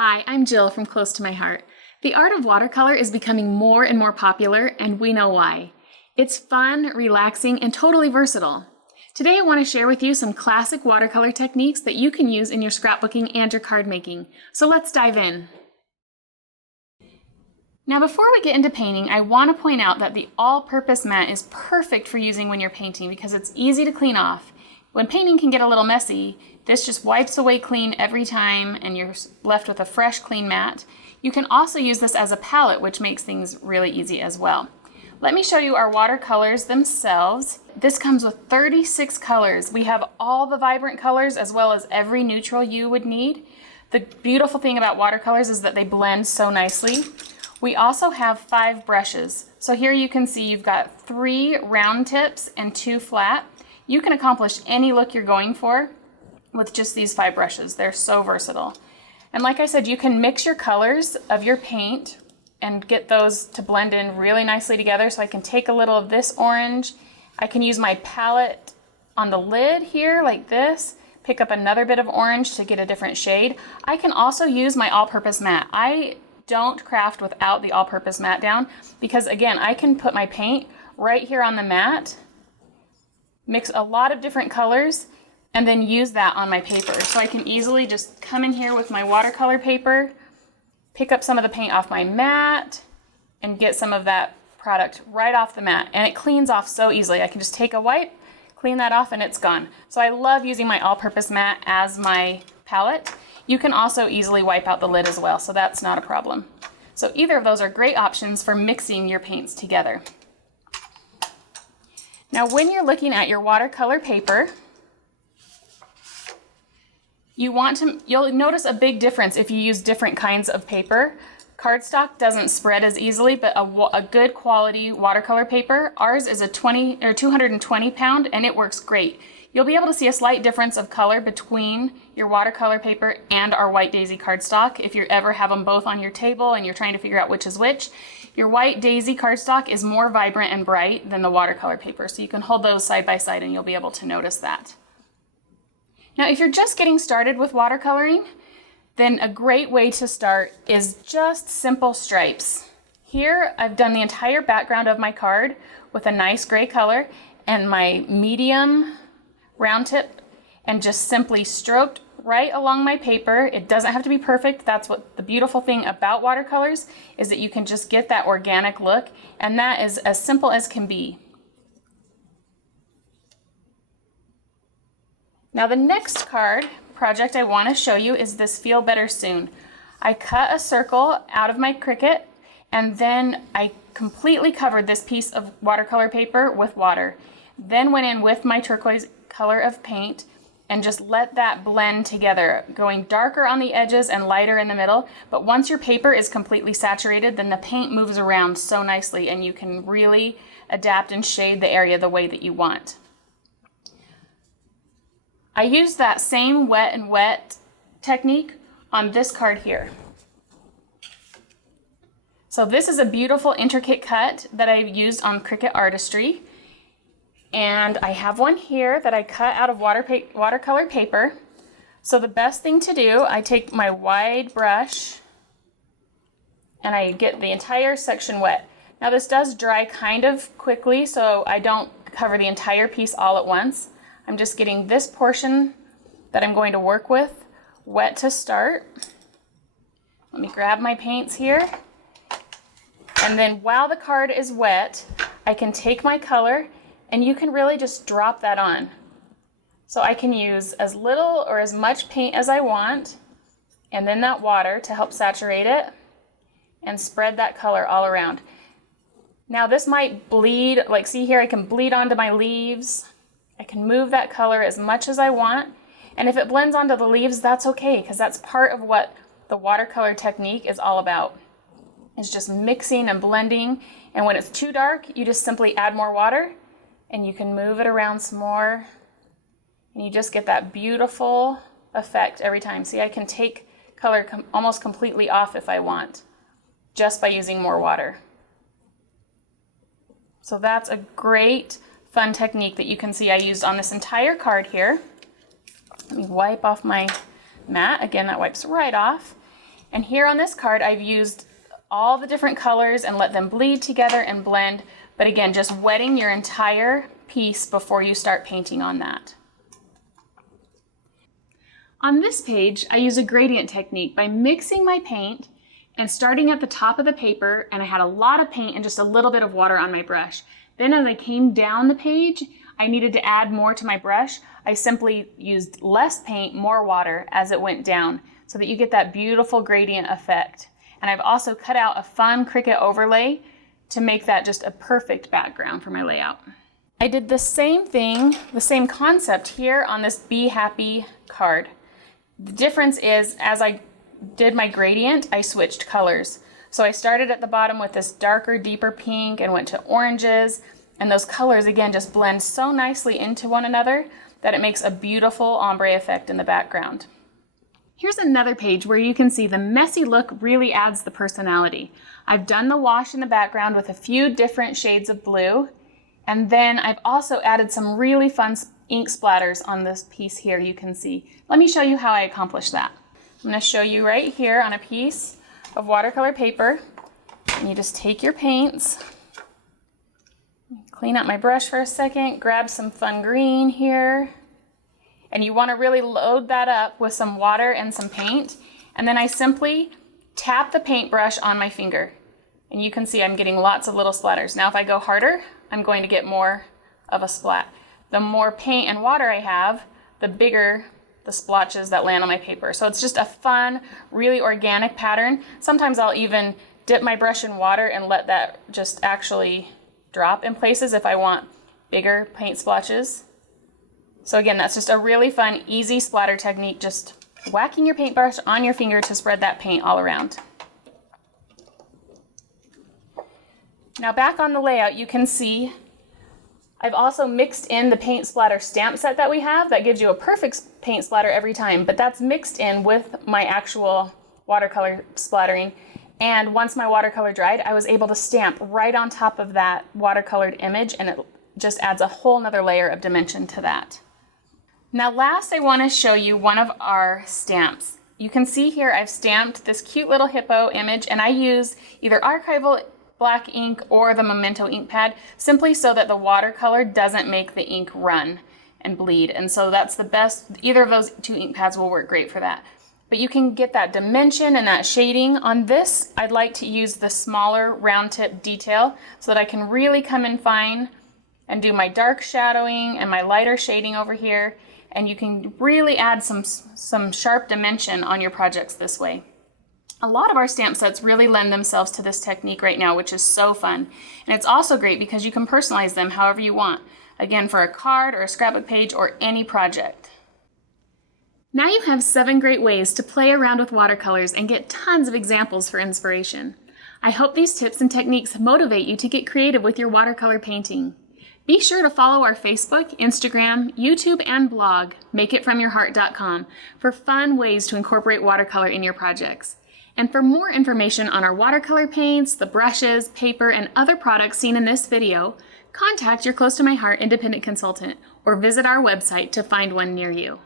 Hi, I'm Jill from Close to My Heart. The art of watercolor is becoming more and more popular, and we know why. It's fun, relaxing, and totally versatile. Today I want to share with you some classic watercolor techniques that you can use in your scrapbooking and your card making. So let's dive in. Now before we get into painting, I want to point out that the all-purpose mat is perfect for using when you're painting because it's easy to clean off. When painting can get a little messy, this just wipes away clean every time and you're left with a fresh, clean mat. You can also use this as a palette, which makes things really easy as well. Let me show you our watercolors themselves. This comes with 36 colors. We have all the vibrant colors as well as every neutral you would need. The beautiful thing about watercolors is that they blend so nicely. We also have 5 brushes. So here you can see you've got 3 round tips and 2 flat. You can accomplish any look you're going for with just these 5 brushes. They're so versatile. And like I said, you can mix your colors of your paint and get those to blend in really nicely together. So I can take a little of this orange. I can use my palette on the lid here like this, pick up another bit of orange to get a different shade. I can also use my all-purpose mat. I don't craft without the all-purpose mat down because again, I can put my paint right here on the mat, mix a lot of different colors, and then use that on my paper. So I can easily just come in here with my watercolor paper, pick up some of the paint off my mat, and get some of that product right off the mat. And it cleans off so easily. I can just take a wipe, clean that off, and it's gone. So I love using my all-purpose mat as my palette. You can also easily wipe out the lid as well, so that's not a problem. So either of those are great options for mixing your paints together. Now when you're looking at your watercolor paper, you'll notice a big difference if you use different kinds of paper. Cardstock doesn't spread as easily, but a good quality watercolor paper, ours is a 220 pound and it works great. You'll be able to see a slight difference of color between your watercolor paper and our White Daisy cardstock. If you ever have them both on your table and you're trying to figure out which is which, your White Daisy cardstock is more vibrant and bright than the watercolor paper. So you can hold those side by side and you'll be able to notice that. Now, if you're just getting started with watercoloring, then a great way to start is just simple stripes. Here, I've done the entire background of my card with a nice gray color and my medium round tip and just simply stroked right along my paper. It doesn't have to be perfect. That's what the beautiful thing about watercolors is, that you can just get that organic look, and that is as simple as can be. Now the next card project I want to show you is this Feel Better Soon. I cut a circle out of my Cricut and then I completely covered this piece of watercolor paper with water. Then went in with my turquoise color of paint and just let that blend together, going darker on the edges and lighter in the middle. But once your paper is completely saturated, then the paint moves around so nicely and you can really adapt and shade the area the way that you want. I used that same wet and wet technique on this card here. So this is a beautiful intricate cut that I used on Cricut Artistry. And I have one here that I cut out of watercolor paper. So the best thing to do, I take my wide brush and I get the entire section wet. Now this does dry kind of quickly, so I don't cover the entire piece all at once. I'm just getting this portion that I'm going to work with wet to start. Let me grab my paints here. And then while the card is wet, I can take my color and you can really just drop that on. So I can use as little or as much paint as I want, and then that water to help saturate it and spread that color all around. Now this might bleed, like see here, I can bleed onto my leaves. I can move that color as much as I want, and if it blends onto the leaves, that's okay, because that's part of what the watercolor technique is all about. It's just mixing and blending, and when it's too dark, you just simply add more water, and you can move it around some more, and you just get that beautiful effect every time. See, I can take color almost completely off if I want, just by using more water. So that's a great fun technique that you can see I used on this entire card here. Let me wipe off my mat. Again, that wipes right off. And here on this card, I've used all the different colors and let them bleed together and blend. But again, just wetting your entire piece before you start painting on that. On this page, I use a gradient technique by mixing my paint and starting at the top of the paper, and I had a lot of paint and just a little bit of water on my brush. Then as I came down the page, I needed to add more to my brush. I simply used less paint, more water as it went down so that you get that beautiful gradient effect. And I've also cut out a fun Cricut overlay to make that just a perfect background for my layout. I did the same thing, the same concept here on this Be Happy card. The difference is, as I did my gradient, I switched colors. So I started at the bottom with this darker, deeper pink and went to oranges. And those colors, again, just blend so nicely into one another that it makes a beautiful ombre effect in the background. Here's another page where you can see the messy look really adds the personality. I've done the wash in the background with a few different shades of blue. And then I've also added some really fun ink splatters on this piece here you can see. Let me show you how I accomplished that. I'm going to show you right here on a piece of watercolor paper. And you just take your paints, clean up my brush for a second, grab some fun green here. And you want to really load that up with some water and some paint. And then I simply tap the paintbrush on my finger. And you can see I'm getting lots of little splatters. Now if I go harder, I'm going to get more of a splat. The more paint and water I have, the bigger the splotches that land on my paper. So it's just a fun, really organic pattern. Sometimes I'll even dip my brush in water and let that just actually drop in places if I want bigger paint splotches. So again, that's just a really fun, easy splatter technique, just whacking your paintbrush on your finger to spread that paint all around. Now back on the layout, you can see I've also mixed in the paint splatter stamp set that we have. That gives you a perfect paint splatter every time, but that's mixed in with my actual watercolor splattering. And once my watercolor dried, I was able to stamp right on top of that watercolored image, and it just adds a whole nother layer of dimension to that. Now last, I want to show you one of our stamps. You can see here I've stamped this cute little hippo image, and I use either archival black ink or the Memento ink pad, simply so that the watercolor doesn't make the ink run and bleed. And so that's the best, either of those two ink pads will work great for that. But you can get that dimension and that shading. On this, I'd like to use the smaller round tip detail so that I can really come in fine and do my dark shadowing and my lighter shading over here. And you can really add some sharp dimension on your projects this way. A lot of our stamp sets really lend themselves to this technique right now, which is so fun. And it's also great because you can personalize them however you want. Again, for a card or a scrapbook page or any project. Now you have 7 great ways to play around with watercolors and get tons of examples for inspiration. I hope these tips and techniques motivate you to get creative with your watercolor painting. Be sure to follow our Facebook, Instagram, YouTube, and blog, makeitfromyourheart.com, for fun ways to incorporate watercolor in your projects. And for more information on our watercolor paints, the brushes, paper, and other products seen in this video, contact your Close to My Heart independent consultant or visit our website to find one near you.